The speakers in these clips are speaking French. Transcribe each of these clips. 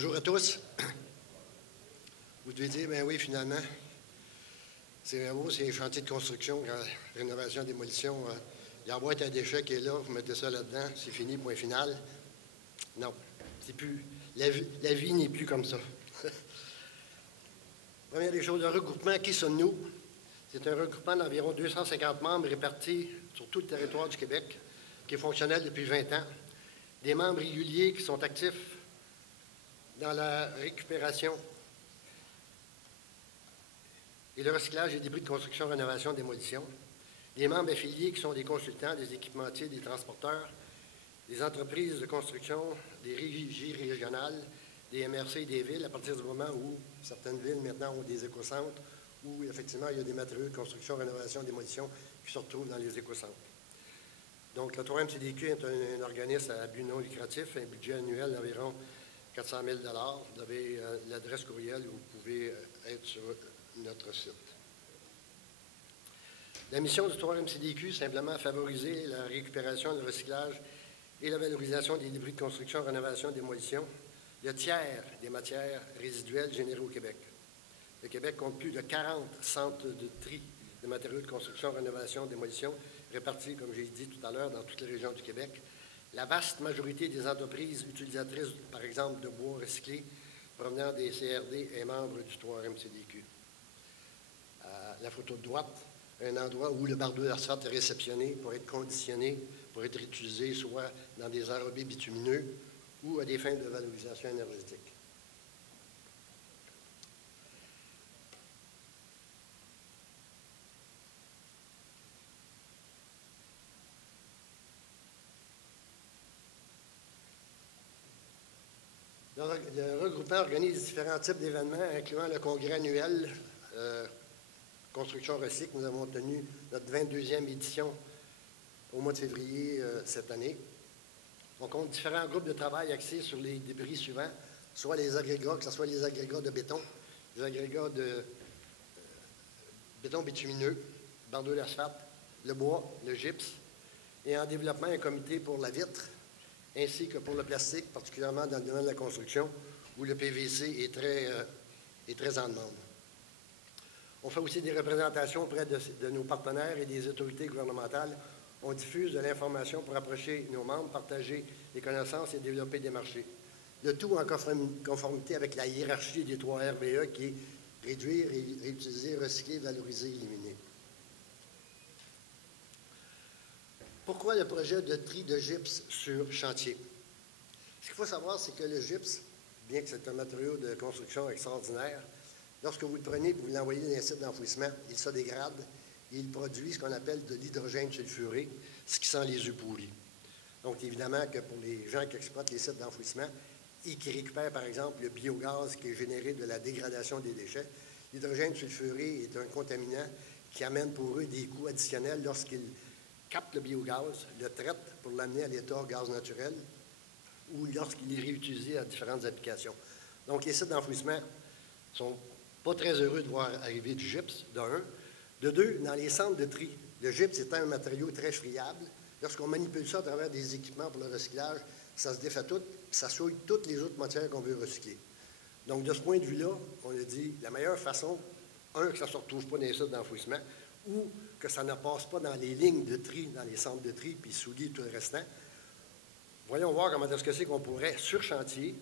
Bonjour à tous. Vous devez dire, ben oui, finalement, c'est beau, c'est un chantier de construction, rénovation, démolition. Il y a la boîte à déchets qui est là, vous mettez ça là-dedans, c'est fini, point final. Non, c'est plus. La vie n'est plus comme ça. Première des choses, le regroupement, qui sommes-nous? C'est un regroupement d'environ 250 membres répartis sur tout le territoire du Québec, qui est fonctionnel depuis 20 ans. Des membres réguliers qui sont actifs dans la récupération et le recyclage des débris de construction, rénovation, démolition. Des membres affiliés qui sont des consultants, des équipementiers, des transporteurs, des entreprises de construction, des régies régionales, des MRC et des villes, à partir du moment où certaines villes maintenant ont des écocentres, où effectivement il y a des matériaux de construction, rénovation, démolition qui se retrouvent dans les écocentres. Donc, le 3MCDQ est un organisme à but non lucratif, un budget annuel d'environ 400 000 $. Vous avez l'adresse courriel où vous pouvez être sur notre site. La mission du 3MCDQ, simplement favoriser la récupération, le recyclage et la valorisation des débris de construction, rénovation, démolition, le tiers des matières résiduelles générées au Québec. Le Québec compte plus de 40 centres de tri de matériaux de construction, rénovation, démolition, répartis, comme j'ai dit tout à l'heure, dans toutes les régions du Québec. La vaste majorité des entreprises utilisatrices, par exemple, de bois recyclé provenant des CRD est membre du 3MCDQ. La photo de droite, un endroit où le bardeau d'asphalte est réceptionné pour être conditionné, pour être utilisé soit dans des enrobés bitumineux ou à des fins de valorisation énergétique. Le regroupement organise différents types d'événements, incluant le congrès annuel Construction Recycle. Nous avons tenu notre 22e édition au mois de février cette année. On compte différents groupes de travail axés sur les débris suivants, soit les agrégats, que ce soit les agrégats de béton, les agrégats de béton bitumineux, bardeaux d'asphalte, le bois, le gypse, et en développement un comité pour la vitre, ainsi que pour le plastique, particulièrement dans le domaine de la construction, où le PVC est très en demande. On fait aussi des représentations auprès de nos partenaires et des autorités gouvernementales. On diffuse de l'information pour approcher nos membres, partager les connaissances et développer des marchés. Le tout en conformité avec la hiérarchie des 3 RVE qui est réduire, réutiliser, recycler, valoriser, éliminer. Pourquoi le projet de tri de gypse sur chantier? Ce qu'il faut savoir, c'est que le gypse, bien que c'est un matériau de construction extraordinaire, lorsque vous le prenez et vous l'envoyez dans un site d'enfouissement, il se dégrade et il produit ce qu'on appelle de l'hydrogène sulfuré, ce qui sent les œufs pourris. Donc, évidemment que pour les gens qui exploitent les sites d'enfouissement et qui récupèrent, par exemple, le biogaz qui est généré de la dégradation des déchets, l'hydrogène sulfuré est un contaminant qui amène pour eux des coûts additionnels lorsqu'ils captent le biogaz, le traitent pour l'amener à l'état gaz naturel ou lorsqu'il est réutilisé à différentes applications. Donc, les sites d'enfouissement ne sont pas très heureux de voir arriver du gypse, de un. De deux, dans les centres de tri, le gypse étant un matériau très friable, lorsqu'on manipule ça à travers des équipements pour le recyclage, ça se défait tout, ça souille toutes les autres matières qu'on veut recycler. Donc, de ce point de vue-là, on a dit, la meilleure façon, que ça ne se retrouve pas dans les sites d'enfouissement, ou que ça ne passe pas dans les lignes de tri, dans les centres de tri, puis souiller tout le restant. Voyons voir comment est-ce que c'est qu'on pourrait, sur chantier,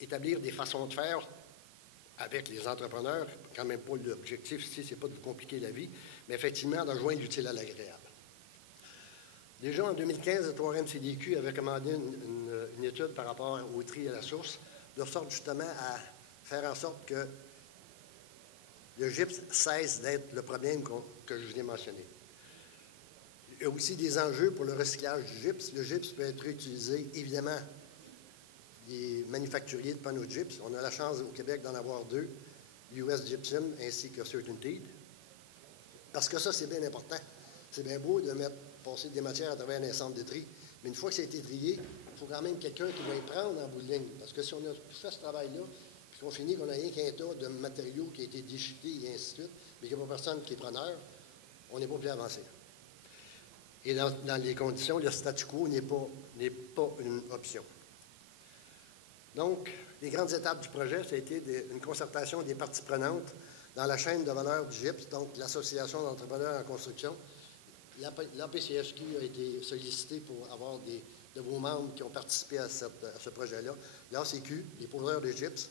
établir des façons de faire avec les entrepreneurs. Quand même pas l'objectif ici, c'est pas de vous compliquer la vie, mais effectivement, de joindre l'utile à l'agréable. Déjà, en 2015, le 3MCDQ avait commandé une étude par rapport au tri à la source, de sorte justement à faire en sorte que le gypse cesse d'être le problème que je vous ai mentionné. Il y a aussi des enjeux pour le recyclage du gypse. Le gypse peut être réutilisé, évidemment, les manufacturiers de panneaux de gypse. On a la chance au Québec d'en avoir deux, US Gypsum ainsi que CertainTeed. Parce que ça, c'est bien important. C'est bien beau de passer des matières à travers un centre de tri, mais une fois que ça a été trié, il faut quand même quelqu'un qui va y prendre en bout de ligne. Parce que si on a fait ce travail-là, puis qu'on finit qu'on n'a rien qu'un tas de matériaux qui a été déchiqueté et ainsi de suite, mais qu'il n'y a pas personne qui est preneur, on n'est pas plus avancé. Et dans les conditions, le statu quo n'est pas une option. Donc, les grandes étapes du projet, ça a été une concertation des parties prenantes dans la chaîne de valeur du GIPS, donc l'Association d'entrepreneurs en construction. L'APCHQ a été sollicité pour avoir de vos membres qui ont participé à ce projet-là. L'ACQ, les pourvoyeurs de GIPS,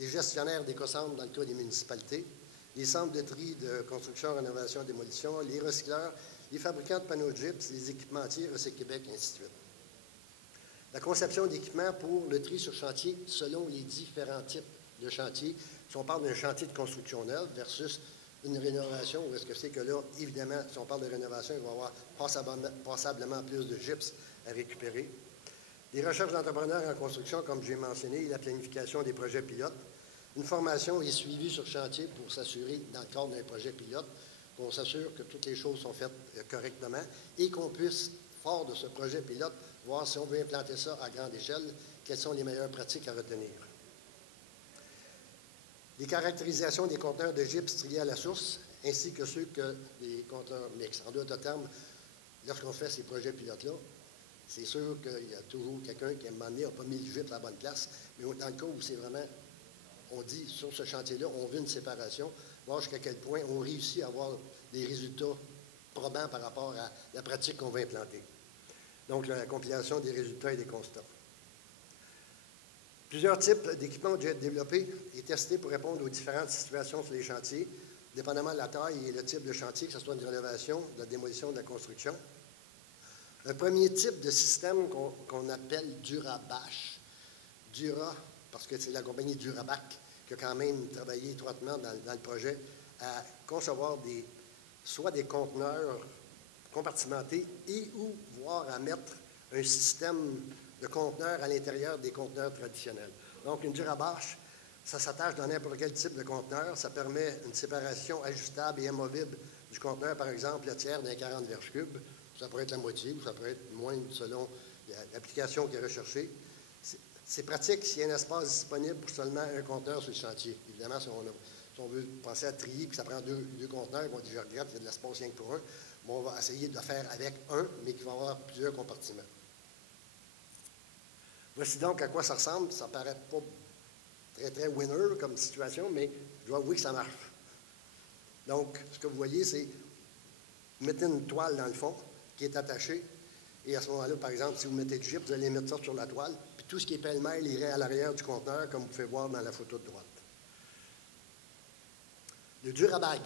les gestionnaires d'éco-centres dans le cas des municipalités, les centres de tri de construction, rénovation, démolition, les recycleurs, les fabricants de panneaux de gyps, les équipementiers, Recyc Québec, et ainsi de suite. La conception d'équipements pour le tri sur chantier selon les différents types de chantiers. Si on parle d'un chantier de construction neuve versus une rénovation, où est-ce que c'est que là, évidemment, si on parle de rénovation, il va y avoir passablement plus de gyps à récupérer. Des recherches d'entrepreneurs en construction, comme j'ai mentionné, la planification des projets pilotes. Une formation est suivie sur chantier pour s'assurer, dans le cadre d'un projet pilote, qu'on s'assure que toutes les choses sont faites correctement et qu'on puisse, fort de ce projet pilote, voir si on veut implanter ça à grande échelle, quelles sont les meilleures pratiques à retenir. Des caractérisations des conteneurs de gyps triés à la source, ainsi que ceux que des conteneurs mixtes. En d'autres termes, lorsqu'on fait ces projets pilotes-là, c'est sûr qu'il y a toujours quelqu'un qui, à un moment donné, n'a pas mis le gyps à la bonne place, mais dans le cas où c'est vraiment, on dit, sur ce chantier-là, on veut une séparation, voir jusqu'à quel point on réussit à avoir des résultats probants par rapport à la pratique qu'on va implanter. Donc, la compilation des résultats et des constats. Plusieurs types d'équipements ont déjà été développés et testés pour répondre aux différentes situations sur les chantiers, dépendamment de la taille et le type de chantier, que ce soit une rénovation, de la démolition, de la construction. Un premier type de système qu'on appelle Durabash. Dura, parce que c'est la compagnie Durabac qui a quand même travaillé étroitement dans le projet à concevoir soit des conteneurs compartimentés et ou voire à mettre un système de conteneurs à l'intérieur des conteneurs traditionnels. Donc, une Durabash, ça s'attache dans n'importe quel type de conteneur. Ça permet une séparation ajustable et amovible du conteneur, par exemple, le tiers d'un 40 verges cubes. Ça pourrait être la moitié ou ça pourrait être moins selon l'application qui est recherchée. C'est pratique s'il y a un espace disponible pour seulement un conteneur sur le chantier. Évidemment, si on veut penser à trier puis ça prend deux conteneurs, on dit je regrette, il y a de l'espace rien que pour un. Bon, on va essayer de le faire avec un, mais qui va avoir plusieurs compartiments. Voici donc à quoi ça ressemble. Ça ne paraît pas très, très winner comme situation, mais je dois avouer que ça marche. Donc, ce que vous voyez, c'est vous mettez une toile dans le fond qui est attachée. Et à ce moment-là, par exemple, si vous mettez du gyps, vous allez mettre ça sur la toile. Puis tout ce qui est pêle-mêle irait à l'arrière du conteneur, comme vous pouvez voir dans la photo de droite. Le Durabag.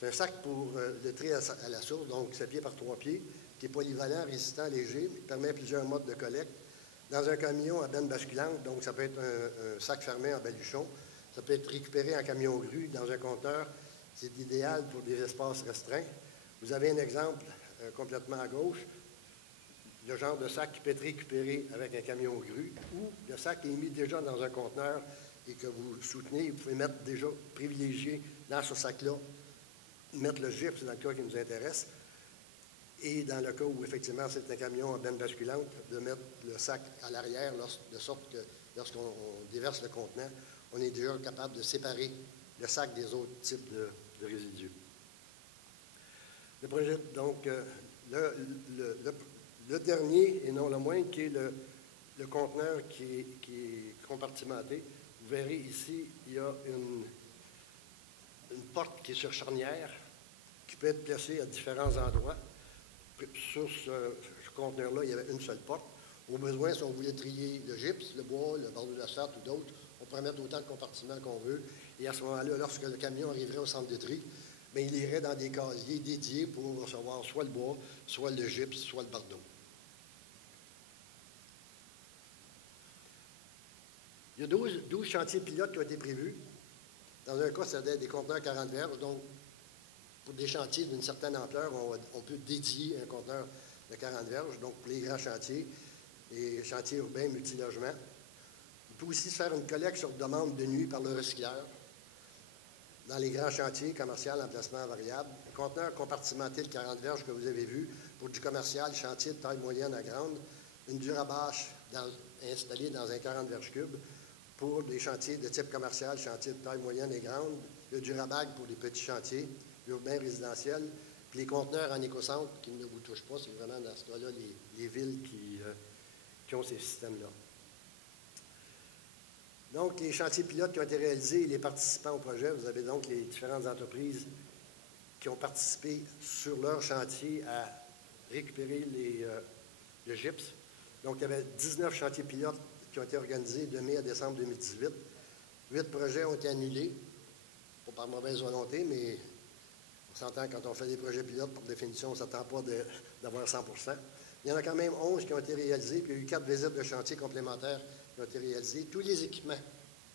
C'est un sac pour le tri à la source, donc 7 pieds par 3 pieds, qui est polyvalent, résistant, léger, permet plusieurs modes de collecte. Dans un camion à benne basculante, donc ça peut être un sac fermé en baluchon. Ça peut être récupéré en camion grue dans un compteur. C'est idéal pour des espaces restreints. Vous avez un exemple complètement à gauche, le genre de sac qui peut être récupéré avec un camion grue ou le sac qui est mis déjà dans un conteneur et que vous soutenez. Vous pouvez mettre déjà privilégié dans ce sac-là, mettre le gyps dans le cas qui nous intéresse. Et dans le cas où, effectivement, c'est un camion à benne basculante, de mettre le sac à l'arrière, de sorte que lorsqu'on déverse le contenant, on est déjà capable de séparer le sac des autres types de résidus. Le projet, donc, le dernier, et non le moindre, qui est le conteneur qui est compartimenté. Vous verrez ici, il y a une porte qui est sur charnière, qui peut être placée à différents endroits. Sur ce conteneur-là, il y avait une seule porte. Au besoin, si on voulait trier le gyps, le bois, le bord de l'asphalte ou d'autres, on pourrait mettre autant de compartiments qu'on veut. Et à ce moment-là, lorsque le camion arriverait au centre de tri, bien, il irait dans des casiers dédiés pour recevoir soit le bois, soit le gyps, soit le bardeau. Il y a 12 chantiers pilotes qui ont été prévus. Dans un cas, c'était des conteneurs 40 verges, donc pour des chantiers d'une certaine ampleur, on peut dédier un conteneur de 40 verges, donc pour les grands chantiers, les chantiers urbains multilogements. On peut aussi faire une collecte sur demande de nuit par le recycleur. Dans les grands chantiers commerciaux, emplacement variable, un conteneur compartimenté de 40 verges que vous avez vu, pour du commercial, chantier de taille moyenne à grande, une Durabash installée dans un 40 verges cubes, pour des chantiers de type commercial, chantier de taille moyenne et grande, le Durabag pour les petits chantiers, urbains résidentiels, puis les conteneurs en éco-centre qui ne vous touchent pas, c'est vraiment dans ce cas-là les villes qui ont ces systèmes-là. Donc, les chantiers pilotes qui ont été réalisés et les participants au projet, vous avez donc les différentes entreprises qui ont participé sur leur chantier à récupérer le gypse. Donc, il y avait 19 chantiers pilotes qui ont été organisés de mai à décembre 2018. 8 projets ont été annulés, pas par mauvaise volonté, mais on s'entend quand on fait des projets pilotes, par définition, on ne s'attend pas d'avoir 100 %. Il y en a quand même 11 qui ont été réalisés, puis il y a eu 4 visites de chantier complémentaires qui ont été réalisées. Tous les équipements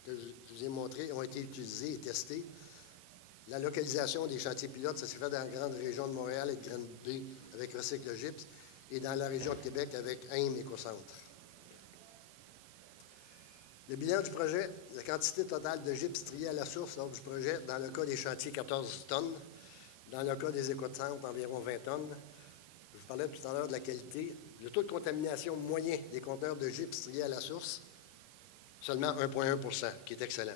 que je vous ai montrés ont été utilisés et testés. La localisation des chantiers pilotes, ça s'est fait dans la grande région de Montréal et de Granby avec Recycle Gypse et dans la région de Québec avec AIM Écocentre. Le bilan du projet, la quantité totale de gypse triée à la source lors du projet, dans le cas des chantiers, 14 tonnes. Dans le cas des écocentres, environ 20 tonnes. Je vous parlais tout à l'heure de la qualité. Le taux de contamination moyen des conteneurs de gypse triés à la source, seulement 1,1 %, qui est excellent.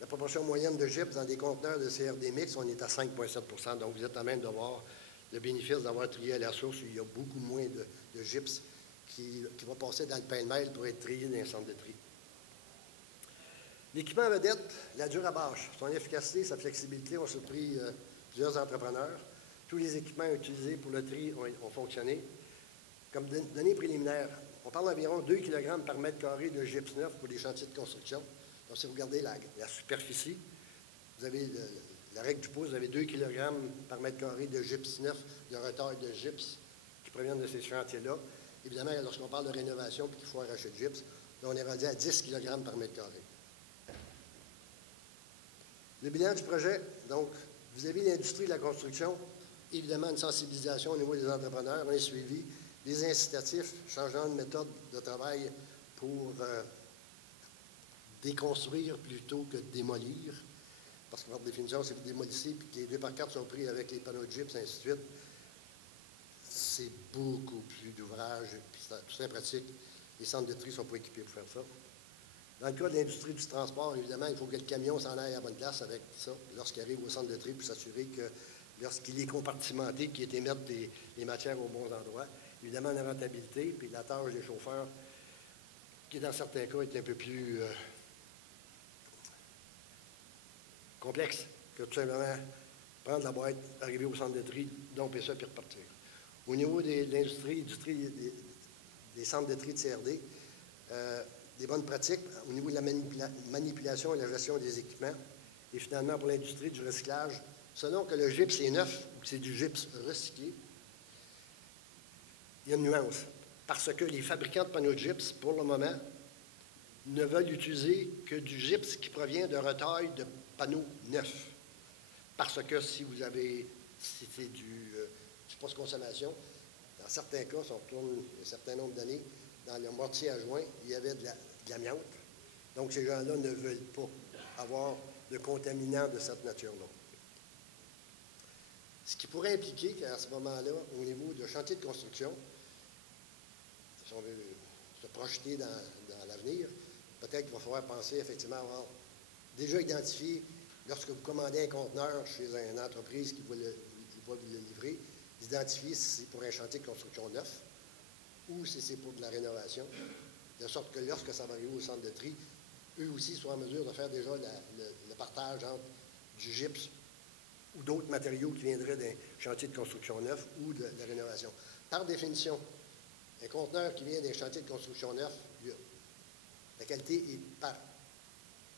La proportion moyenne de gypse dans des conteneurs de CRD mix, on est à 5,7 %. Donc, vous êtes à même de voir le bénéfice d'avoir trié à la source. Il y a beaucoup moins de gypse qui va passer dans le pêle-mêle pour être trié dans un centre de tri. L'équipement vedette, la dure à bâche. Son efficacité, sa flexibilité ont surpris plusieurs entrepreneurs. Tous les équipements utilisés pour le tri ont fonctionné. Comme données préliminaires, on parle d'environ 2 kg par mètre carré de gypse neuf pour les chantiers de construction. Donc, si vous regardez la superficie, vous avez la règle du pouce, vous avez 2 kg par mètre carré de gypse neuf, de retail de gypse qui proviennent de ces chantiers-là. Évidemment, lorsqu'on parle de rénovation et qu'il faut arracher de gypse, là, on est rendu à 10 kg par mètre carré. Le bilan du projet, donc, vis-à-vis de l'industrie de la construction, évidemment, une sensibilisation au niveau des entrepreneurs, un suivi, des incitatifs, changeant de méthode de travail pour déconstruire plutôt que démolir, parce que par définition, si vous démolissez et que les 2x4 sont pris avec les panneaux de gypse, et ainsi de suite, c'est beaucoup plus d'ouvrage, puis c'est impratique. Les centres de tri ne sont pas équipés pour faire ça. Dans le cas de l'industrie du transport, évidemment, il faut que le camion s'en aille à la bonne place avec ça lorsqu'il arrive au centre de tri pour s'assurer que lorsqu'il est compartimenté, qu'il est émettre les matières aux bons endroits. Évidemment, la rentabilité, puis la tâche des chauffeurs, qui dans certains cas est un peu plus complexe que tout simplement prendre la boîte, arriver au centre de tri, domper ça puis repartir. Au niveau de l'industrie, des centres de tri de CRD, des bonnes pratiques au niveau de la manipulation et la gestion des équipements. Et finalement, pour l'industrie du recyclage, selon que le gypse est neuf ou que c'est du gypse recyclé, il y a une nuance. Parce que les fabricants de panneaux de gypse, pour le moment, ne veulent utiliser que du gypse qui provient de retail de panneaux neufs. Parce que si c'est du post-consommation, dans certains cas, si on retourne un certain nombre d'années, dans le mortier à joint, il y avait de l'amiante. Donc, ces gens-là ne veulent pas avoir de contaminants de cette nature-là. Ce qui pourrait impliquer qu'à ce moment-là, au niveau de chantier de construction, si on veut se projeter dans l'avenir, peut-être qu'il va falloir penser effectivement à avoir déjà identifié, lorsque vous commandez un conteneur chez une entreprise qui va vous le livrer, d'identifier si c'est pour un chantier de construction neuf ou si c'est pour de la rénovation, de sorte que lorsque ça va arriver au centre de tri, eux aussi soient en mesure de faire déjà le partage entre du gypse ou d'autres matériaux qui viendraient d'un chantier de construction neuf ou de la rénovation. Par définition, un conteneur qui vient d'un chantier de construction neuf, la qualité est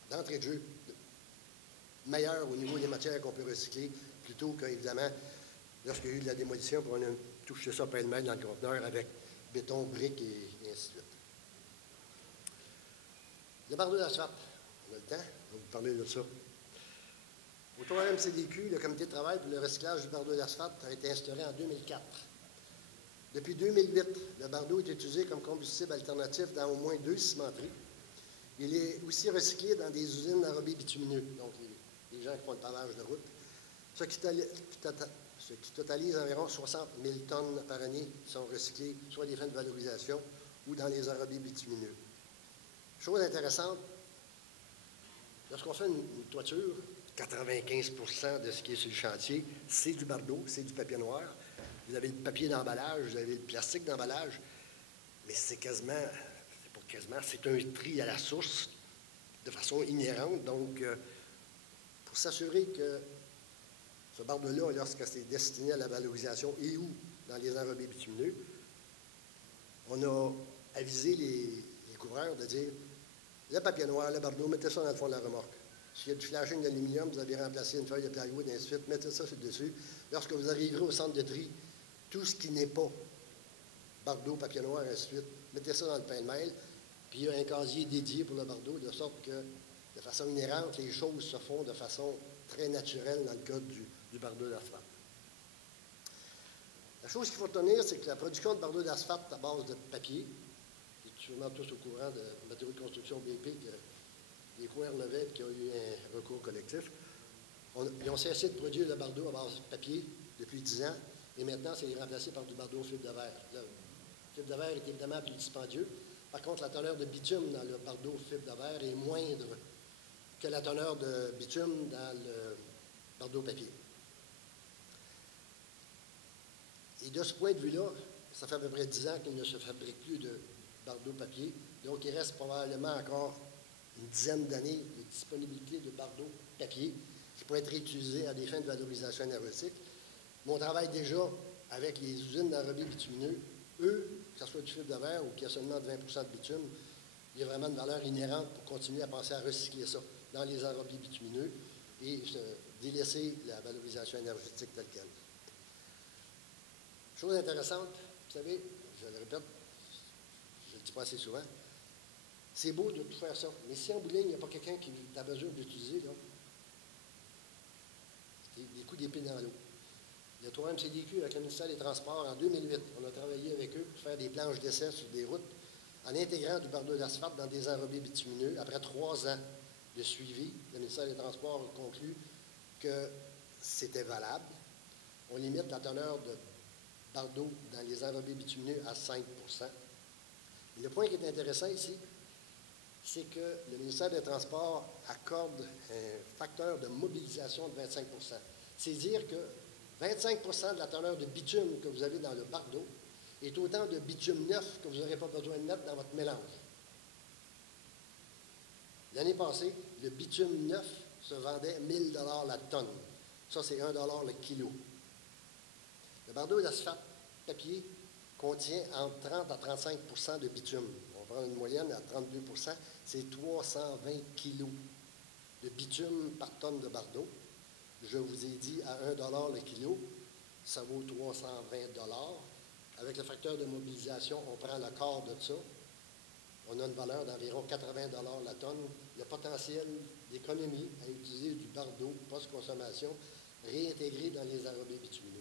d'entrée de jeu meilleure au niveau des matières qu'on peut recycler, plutôt qu'évidemment, lorsqu'il y a eu de la démolition, on a touché ça pêle-mêle dans le conteneur avec béton, briques et ainsi de suite. Le bardeau d'asphalte, on a le temps, on va vous parler de ça. Au 3e CDQ, le comité de travail pour le recyclage du bardeau d'asphalte a été instauré en 2004. Depuis 2008, le bardeau est utilisé comme combustible alternatif dans au moins 2 cimenteries. Il est aussi recyclé dans des usines d'enrobés bitumineux, donc les gens qui font le pavage de route, ce qui totalise environ 60 000 tonnes par année qui sont recyclées, soit à des fins de valorisation ou dans les enrobés bitumineux. Chose intéressante, lorsqu'on fait une toiture, 95 % de ce qui est sur le chantier, c'est du bardeau, c'est du papier noir. Vous avez le papier d'emballage, vous avez le plastique d'emballage, mais c'est un tri à la source de façon inhérente. Donc, pour s'assurer que ce bardeau-là, lorsque c'est destiné à la valorisation et ou dans les enrobés bitumineux, on a avisé les couvreurs de dire le papier noir, le bardeau, mettez ça dans le fond de la remorque. S'il y a du flashing d'aluminium, vous avez remplacé une feuille de plywood, et ainsi de suite, mettez ça sur le dessus. Lorsque vous arriverez au centre de tri, tout ce qui n'est pas bardeau, papier noir, et ainsi de suite, mettez ça dans le pêle-mêle, puis il y a un casier dédié pour le bardeau, de sorte que, de façon inhérente, les choses se font de façon très naturelle dans le cas du bardeau d'asphalte. La chose qu'il faut retenir, c'est que la production de bardeau d'asphalte à base de papier, vous êtes sûrement tous au courant de matériaux de construction BP, que les coins relevaient et qu'il y a eu un recours collectif. Ils ont cessé de produire le bardeau à base de papier depuis 10 ans, et maintenant, c'est remplacé par du bardeau fibre de verre. Le fibre de verre est évidemment plus dispendieux. Par contre, la teneur de bitume dans le bardeau fibre de verre est moindre que la teneur de bitume dans le bardeau papier. Et de ce point de vue-là, ça fait à peu près 10 ans qu'il ne se fabrique plus de bardeau papier. Donc, il reste probablement encore une dizaine d'années de disponibilité de bardeau papier qui pourrait être réutilisé à des fins de valorisation énergétique. Mais on travaille déjà avec les usines d'enrobés bitumineux. Eux, que ce soit du fibre de verre ou qu'il y a seulement 20 de bitume, il y a vraiment une valeur inhérente pour continuer à penser à recycler ça dans les enrobés bitumineux et délaisser la valorisation énergétique telle qu'elle. Chose intéressante, vous savez, je le répète, je ne le dis pas assez souvent, c'est beau de tout faire ça, mais si en bout de ligne, il n'y a pas quelqu'un qui est à mesure d'utiliser, là, c'est des coups d'épée dans l'eau. Le 3e CDQ avec le ministère des Transports, en 2008, on a travaillé avec eux pour faire des planches d'essai sur des routes en intégrant du bardeau d'asphalte dans des enrobés bitumineux. Après 3 ans de suivi, le ministère des Transports a conclu que c'était valable. On limite la teneur de bardeau dans les enrobés bitumineux à 5 Et le point qui est intéressant ici, c'est que le ministère des Transports accorde un facteur de mobilisation de 25 C'est dire que 25 de la teneur de bitume que vous avez dans le bardeau est autant de bitume neuf que vous n'aurez pas besoin de mettre dans votre mélange. L'année passée, le bitume neuf se vendait 1 000 $ la tonne. Ça, c'est 1 $ le kilo. Le bardeau d'asphalte papier contient entre 30 à 35 de bitume. On prend une moyenne à 32 c'est 320 kilos de bitume par tonne de bardeau. Je vous ai dit à 1 $ le kilo, ça vaut 320 $. Avec le facteur de mobilisation, on prend le quart de ça. On a une valeur d'environ 80 $ la tonne. Le potentiel d'économie à utiliser du bardeau post-consommation réintégré dans les enrobés bitumineux.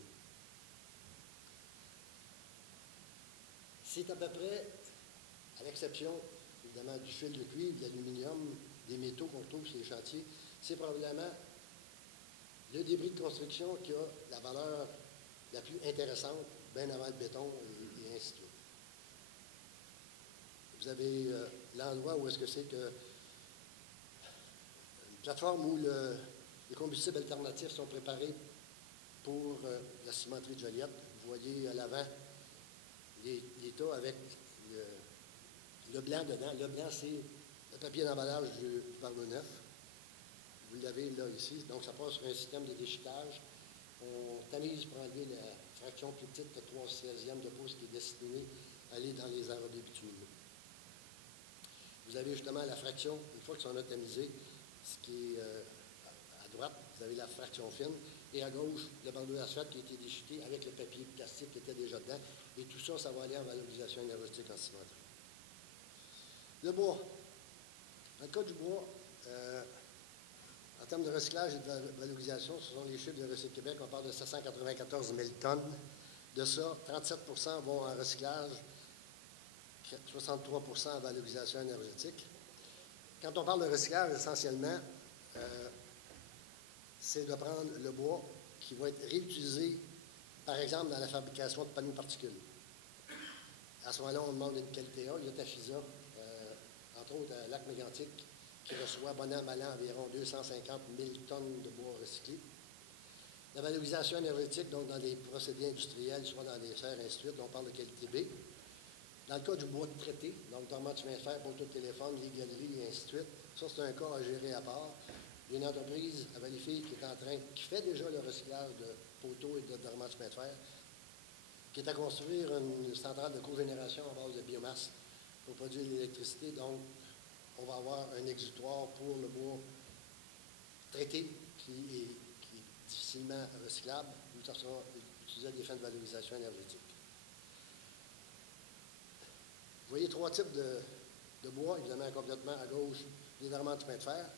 C'est à peu près, à l'exception évidemment du fil de cuivre, de l'aluminium, des métaux qu'on trouve sur les chantiers, c'est probablement le débris de construction qui a la valeur la plus intéressante, bien avant le béton et ainsi de suite. Vous avez l'endroit où est-ce que c'est que une plateforme où les combustibles alternatifs sont préparés pour la cimenterie de Joliette. Vous voyez à l'avant les tas avec le blanc dedans. Le blanc, c'est le papier d'emballage du bardeau neuf. Vous l'avez là, ici. Donc, ça passe sur un système de déchiquetage. On tamise pour enlever la fraction plus petite de 3/16e de pouce qui est destinée à aller dans les enrobés bitumineux. Vous avez justement la fraction, une fois qu'ils sont tamisés, ce qui est à droite, vous avez la fraction fine, et à gauche, le bardeau d'asphalte qui a été déchiqueté avec le papier plastique qui était déjà dedans. Et tout ça, ça va aller en valorisation énergétique en cimenterie. Le bois. Dans le cas du bois, en termes de recyclage et de valorisation, ce sont les chiffres de Recycle Québec. On parle de 794 000 tonnes. De ça, 37 vont en recyclage, 63 en valorisation énergétique. Quand on parle de recyclage, essentiellement, c'est de prendre le bois qui va être réutilisé, par exemple, dans la fabrication de panneaux particules. À ce moment-là, on demande une qualité A. Il y a Tafisa, entre autres à Lac-Mégantic, qui reçoit bon an, mal an environ 250 000 tonnes de bois recyclé. La valorisation énergétique, donc dans les procédés industriels, soit dans les serres, ainsi de suite, on parle de qualité B. Dans le cas du bois de traité, donc dormant de chemin de fer pour tout téléphone, les galeries et ainsi de suite, ça c'est un cas à gérer à part. Il y a une entreprise à Valleyfield qui fait déjà le recyclage de poteaux et de dormants de chemin de fer, qui est à construire une centrale de cogénération à base de biomasse pour produire de l'électricité. Donc, on va avoir un exutoire pour le bois traité qui est difficilement recyclable, ou ça sera utilisé à des fins de valorisation énergétique. Vous voyez 3 types de bois, évidemment complètement à gauche, des dormants de chemin de fer.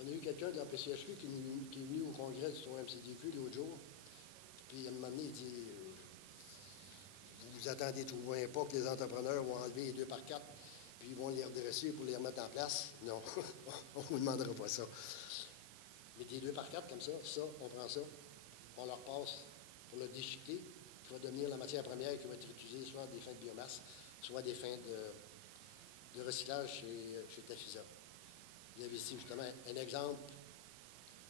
On a eu quelqu'un de la PCHQ qui est venu au congrès du MCDQ l'autre jour, puis à un moment donné, il dit vous vous attendez tout loin pas que les entrepreneurs vont enlever les 2 par 4 puis ils vont les redresser pour les remettre en place. Non, on ne vous demandera pas ça. Mais des 2 par 4 comme ça, on prend ça, on leur passe pour le déchiqueter, qui va devenir la matière première qui va être utilisée soit à des fins de biomasse, soit à des fins de recyclage chez Tafisa. Il y avait ici justement un exemple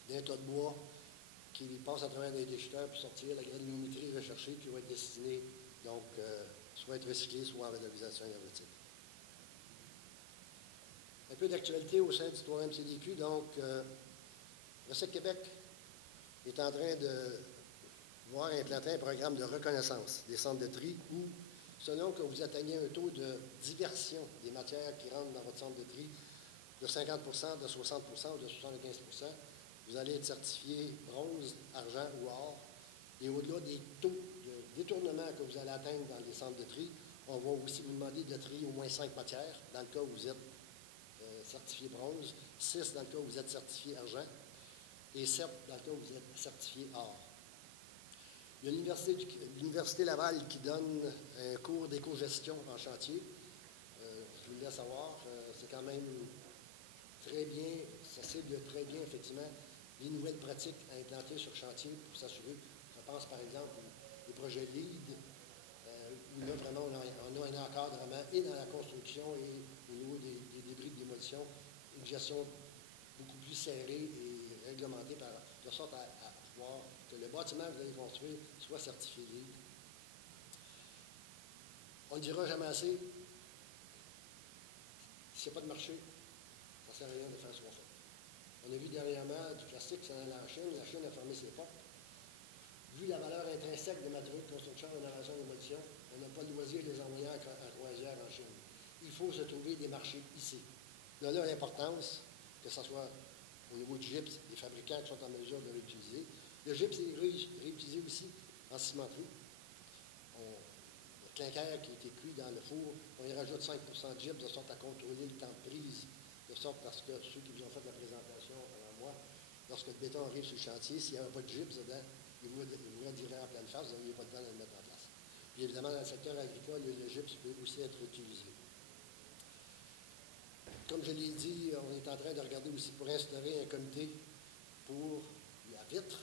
d'un tas de bois qui passe à travers des décheteurs pour sortir la granulométrie recherchée qui va être destinée, donc, soit être recyclée, soit en valorisation énergétique. Un peu d'actualité au sein du 3e CDQ. Donc, Recyc Québec est en train de voir implanter un programme de reconnaissance des centres de tri où, selon que vous atteignez un taux de diversion des matières qui rentrent dans votre centre de tri de 50 de 60 ou de 75 vous allez être certifié bronze, argent ou or. Et au-delà des taux de détournement que vous allez atteindre dans les centres de tri, on va aussi vous demander de trier au moins 5 matières, dans le cas où vous êtes certifié bronze, 6 dans le cas où vous êtes certifié argent, et 7 dans le cas où vous êtes certifié or. Il y a l'Université Laval qui donne un cours d'éco-gestion en chantier. Je vous le laisse savoir, c'est quand même très bien, ça cible très bien, effectivement, les nouvelles pratiques à implanter sur chantier pour s'assurer. Je pense, par exemple, les projets LEED, où là, vraiment, on a un encadrement et dans la construction et au niveau des débris de démolition, une gestion beaucoup plus serrée et réglementée de sorte à pouvoir que le bâtiment que vous allez construire soit certifié LEED. On ne dira jamais assez, s'il n'y a pas de marché, ça ne sert à rien de faire ce qu'on fait. On a vu dernièrement du plastique qui s'en allait en Chine. La Chine a fermé ses portes. Vu la valeur intrinsèque des matériaux de construction en innovation et démolition, on n'a pas le loisir de les envoyer en croisière en Chine. Il faut se trouver des marchés ici. Là, l'importance, que ce soit au niveau du gypse, des fabricants qui sont en mesure de réutiliser. Le gypse est réutilisé aussi en cimenterie. Le clinker qui a été cuit dans le four, on y rajoute 5 de gypse de sorte à contrôler le temps de prise, de sorte à ce que ceux qui vous ont fait la présentation avant moi, lorsque le béton arrive sur le chantier, s'il n'y avait pas de gypse dedans, il vous dirait en pleine face, vous n'aviez pas de temps de le mettre en place. Puis évidemment, dans le secteur agricole, le gypse peut aussi être utilisé. Comme je l'ai dit, on est en train de regarder aussi pour instaurer un comité pour la vitre,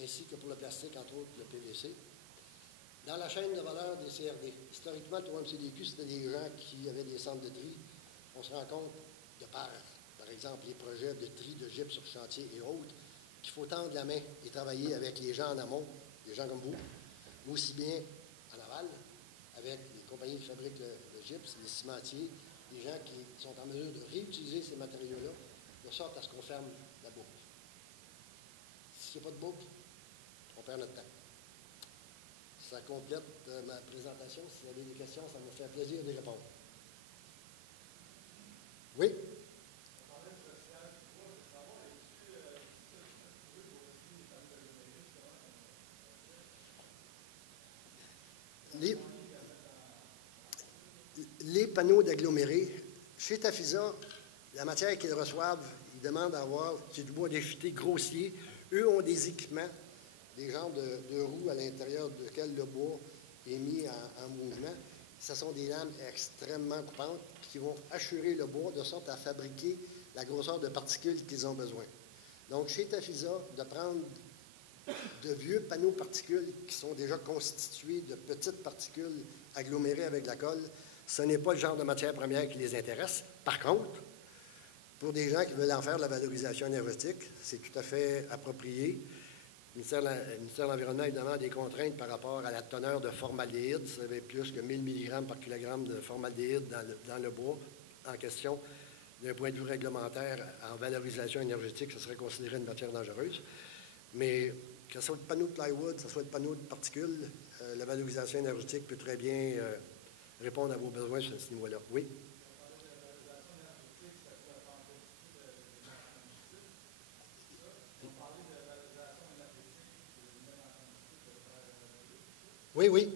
ainsi que pour le plastique, entre autres le PVC. Dans la chaîne de valeur des CRD, historiquement, le 3e CDQ, c'était des gens qui avaient des centres de tri. On se rend compte, de par exemple, les projets de tri de gypse sur chantier et autres, qu'il faut tendre la main et travailler avec les gens en amont, des gens comme vous, mais aussi bien en aval, avec les compagnies qui fabriquent le gypse, les cimentiers, les gens qui sont en mesure de réutiliser ces matériaux-là, de sorte à ce qu'on ferme la boucle. S'il n'y a pas de boucle, on perd notre temps. Ça complète ma présentation. Si vous avez des questions, ça me fait plaisir d'y répondre. Oui? Les panneaux d'agglomérés, chez Tafisa, la matière qu'ils reçoivent, ils demandent à avoir du bois déchiqueté grossier. Eux ont des équipements, des genres de roues à l'intérieur desquelles le bois est mis en mouvement. Ce sont des lames extrêmement coupantes qui vont assurer le bois de sorte à fabriquer la grosseur de particules qu'ils ont besoin. Donc, chez Tafisa, de prendre de vieux panneaux particules qui sont déjà constitués de petites particules agglomérées avec de la colle, ce n'est pas le genre de matière première qui les intéresse. Par contre, pour des gens qui veulent en faire de la valorisation énergétique, c'est tout à fait approprié. Le ministère de l'Environnement, évidemment, a des contraintes par rapport à la teneur de formaldéhyde. Si vous avez plus que 1000 mg par kilogramme de formaldéhyde dans le bois en question, d'un point de vue réglementaire, en valorisation énergétique, ce serait considéré une matière dangereuse. Mais que ce soit le panneau de plywood, que ce soit le panneau de particules, la valorisation énergétique peut très bien répondre à vos besoins sur ce niveau-là. Oui? Oui, oui.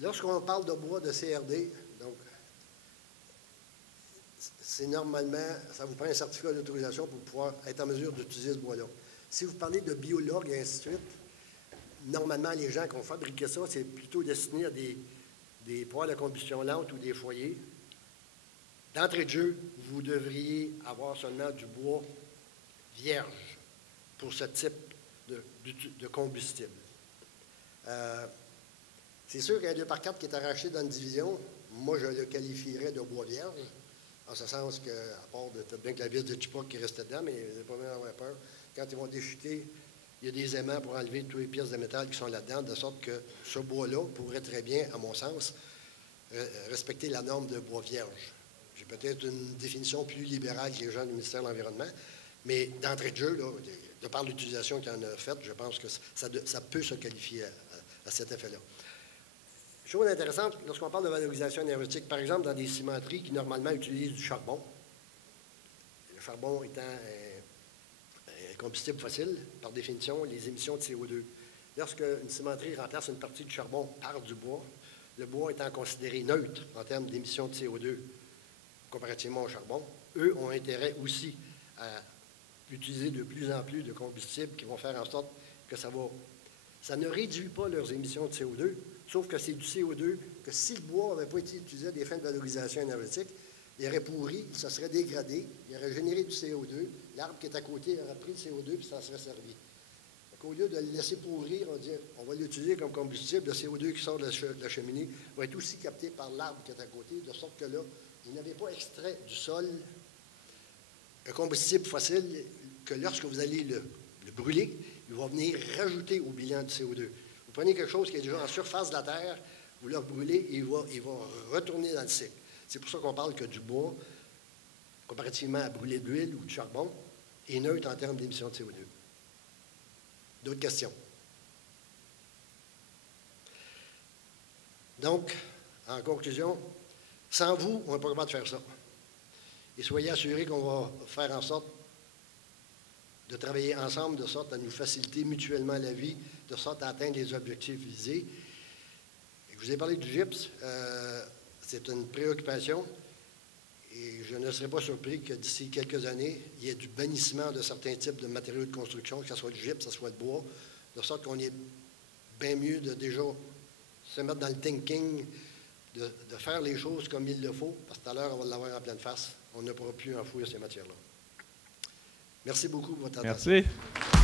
Lorsqu'on parle de bois de CRD, donc, c'est normalement, ça vous prend un certificat d'autorisation pour pouvoir être en mesure d'utiliser ce bois-là. Si vous parlez de biologue et ainsi de suite, normalement, les gens qui ont fabriqué ça, c'est plutôt destiné à des poêles à combustion lente ou des foyers. D'entrée de jeu, vous devriez avoir seulement du bois vierge pour ce type de combustible. C'est sûr qu'un 2x4 qui est arraché dans une division, moi, je le qualifierais de bois vierge, en ce sens que, à part peut-être bien que la vis de Chipock qui restait dedans, mais vous n'avez pas besoin d'avoir peur. Quand ils vont déchuter, il y a des aimants pour enlever toutes les pièces de métal qui sont là-dedans, de sorte que ce bois-là pourrait très bien, à mon sens, respecter la norme de bois vierge. J'ai peut-être une définition plus libérale que les gens du ministère de l'Environnement, mais d'entrée de jeu, là, de par l'utilisation qu'il en a faite, je pense que ça peut se qualifier à cet effet-là. Chose intéressante, lorsqu'on parle de valorisation énergétique, par exemple, dans des cimenteries qui normalement utilisent du charbon, le charbon étant un combustible fossile, par définition, les émissions de CO2. Lorsqu'une cimenterie remplace une partie du charbon par du bois, le bois étant considéré neutre en termes d'émissions de CO2 comparativement au charbon, eux ont intérêt aussi à utiliser de plus en plus de combustibles qui vont faire en sorte que ça ne réduit pas leurs émissions de CO2, sauf que c'est du CO2 que si le bois n'avait pas été utilisé à des fins de valorisation énergétique, il aurait pourri, il se serait dégradé, il aurait généré du CO2, l'arbre qui est à côté aurait pris le CO2 puis ça serait servi. Au lieu de le laisser pourrir, on dit on va l'utiliser comme combustible, le CO2 qui sort de la cheminée va être aussi capté par l'arbre qui est à côté, de sorte que là, vous n'avez pas extrait du sol un combustible fossile que lorsque vous allez le brûler, il va venir rajouter au bilan du CO2. Vous prenez quelque chose qui est déjà en surface de la Terre, vous le brûlez et il va retourner dans le cycle. C'est pour ça qu'on parle que du bois, comparativement à brûler de l'huile ou du charbon, est neutre en termes d'émissions de CO2. D'autres questions? Donc, en conclusion, sans vous, on n'est pas capable de faire ça. Et soyez assurés qu'on va faire en sorte de travailler ensemble, de sorte à nous faciliter mutuellement la vie, de sorte à atteindre les objectifs visés. Je vous ai parlé du gypse. C'est une préoccupation. Et je ne serais pas surpris que d'ici quelques années, il y ait du bannissement de certains types de matériaux de construction, que ce soit le gypse, que ce soit le bois, de sorte qu'on est bien mieux de déjà se mettre dans le thinking, de faire les choses comme il le faut, parce que tout à l'heure, on va l'avoir en pleine face. On ne pourra plus enfouir ces matières-là. Merci beaucoup pour votre attention. Merci.